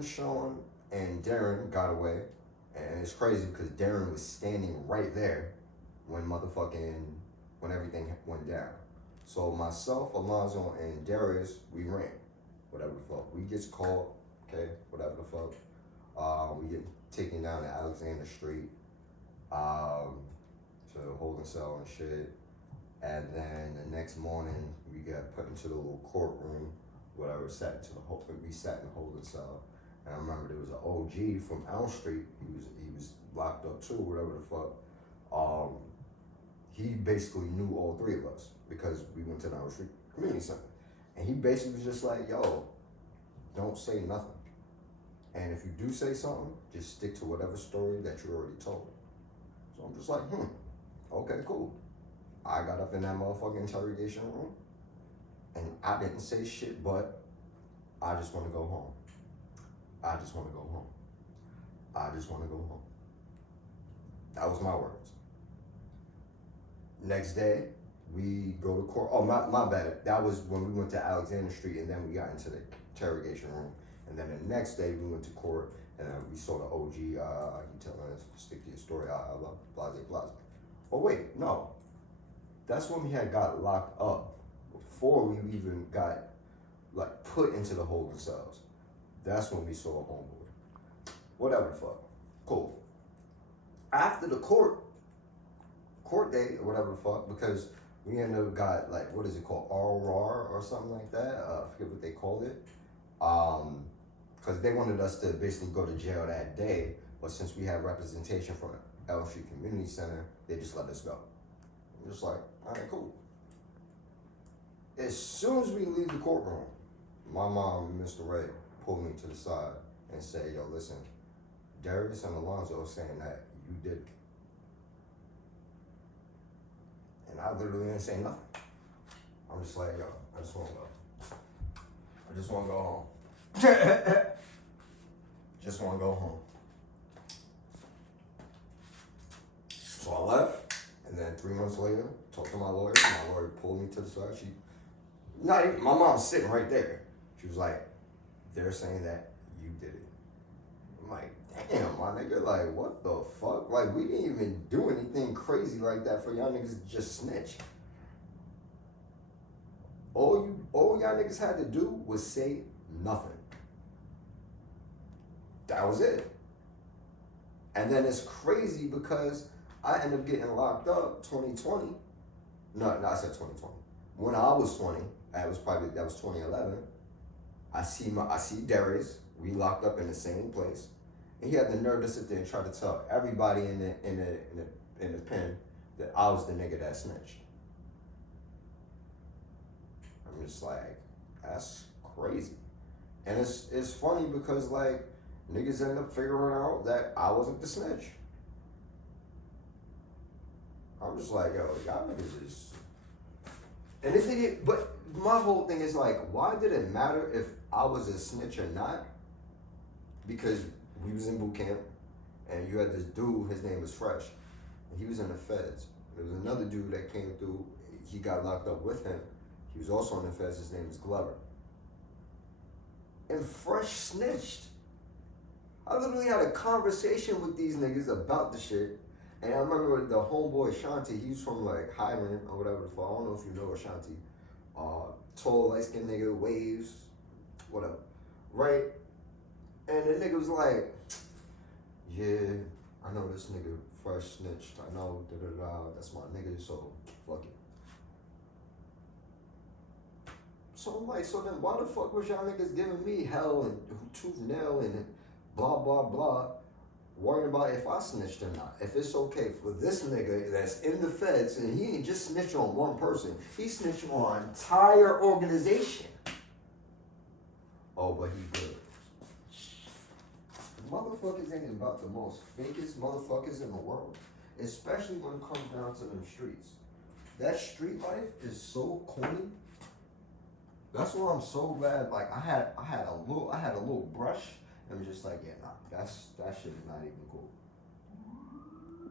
Kevin, Sean, and Darren got away, and it's crazy because Darren was standing right there when when everything went down. So myself, Alonzo, and Darius, we ran, whatever the fuck. We gets caught, okay, whatever the fuck. We get taken down to Alexander Street, to the holding cell and shit. And then the next morning, we got put into the little courtroom, whatever. We sat in the holding cell. And I remember there was an OG from Elm Street. He was locked up too, whatever the fuck. He basically knew all three of us because we went to the Elm Street Community Center. And he basically was just like, yo, don't say nothing. And if you do say something, just stick to whatever story that you already told. So I'm just like, okay, cool. I got up in that motherfucking interrogation room and I didn't say shit, but I just want to go home. I just want to go home. I just want to go home. That was my words. Next day, we go to court. Oh, my bad. That was when we went to Alexander Street and then we got into the interrogation room. And then the next day we went to court and we saw the OG, he telling us, stick to your story, blase. Oh wait, no. That's when we had got locked up before we even got like put into the holding cells. That's when we saw Homeboy. Whatever the fuck. Cool. After the court date or whatever the fuck, because we ended up got like, what is it called? ROR or something like that. I forget what they called it. Because they wanted us to basically go to jail that day, but since we had representation from Elm Street Community Center, they just let us go. I'm just like, all right, cool. As soon as we leave the courtroom, my mom and Mr. Ray pulled me to the side and said, yo, listen, Darius and Alonzo are saying that you did it. And I literally didn't say nothing. I'm just like, yo, I just want to go. I just want to go home. Just want to go home. So I left, and then 3 months later, talked to my lawyer. My lawyer pulled me to the side. My mom's sitting right there. She was like, they're saying that you did it. I'm like, damn, my nigga, like, what the fuck? Like, we didn't even do anything crazy like that for y'all niggas to just snitch. All y'all niggas had to do was say nothing. That was it. And then it's crazy because I ended up getting locked up 2020. No, I said 2020. When I was 20, that was 2011. I see Darius. We locked up in the same place, and he had the nerve to sit there and try to tell everybody in the pen that I was the nigga that snitched. I'm just like, that's crazy. And it's funny because like niggas end up figuring out that I wasn't the snitch. I'm just like, yo, y'all niggas is. And but my whole thing is like, why did it matter if I was a snitch or not? Because we was in boot camp, and you had this dude, his name was Fresh, and he was in the feds. There was another dude that came through, he got locked up with him. He was also in the feds, his name was Glover. And Fresh snitched. I literally had a conversation with these niggas about the shit. And I remember the homeboy Shanti, he's from like Highland or whatever the fuck. I don't know if you know Shanti. Tall, light-skinned nigga, waves, whatever. Right? And the nigga was like, yeah, I know this nigga Fresh snitched. I know, that's my nigga, so fuck it. So I'm like, so then why the fuck was y'all niggas giving me hell and tooth nail and blah, blah, blah, worrying about if I snitched or not? If it's okay for this nigga that's in the feds and he ain't just snitch on one person, he snitched on an entire organization. Oh, but he good. Motherfuckers ain't about the most fakest motherfuckers in the world, especially when it comes down to them streets. That street life is so corny. That's why I'm so glad. Like I had a little brush, and I'm just like, yeah, nah, that shit is not even cool.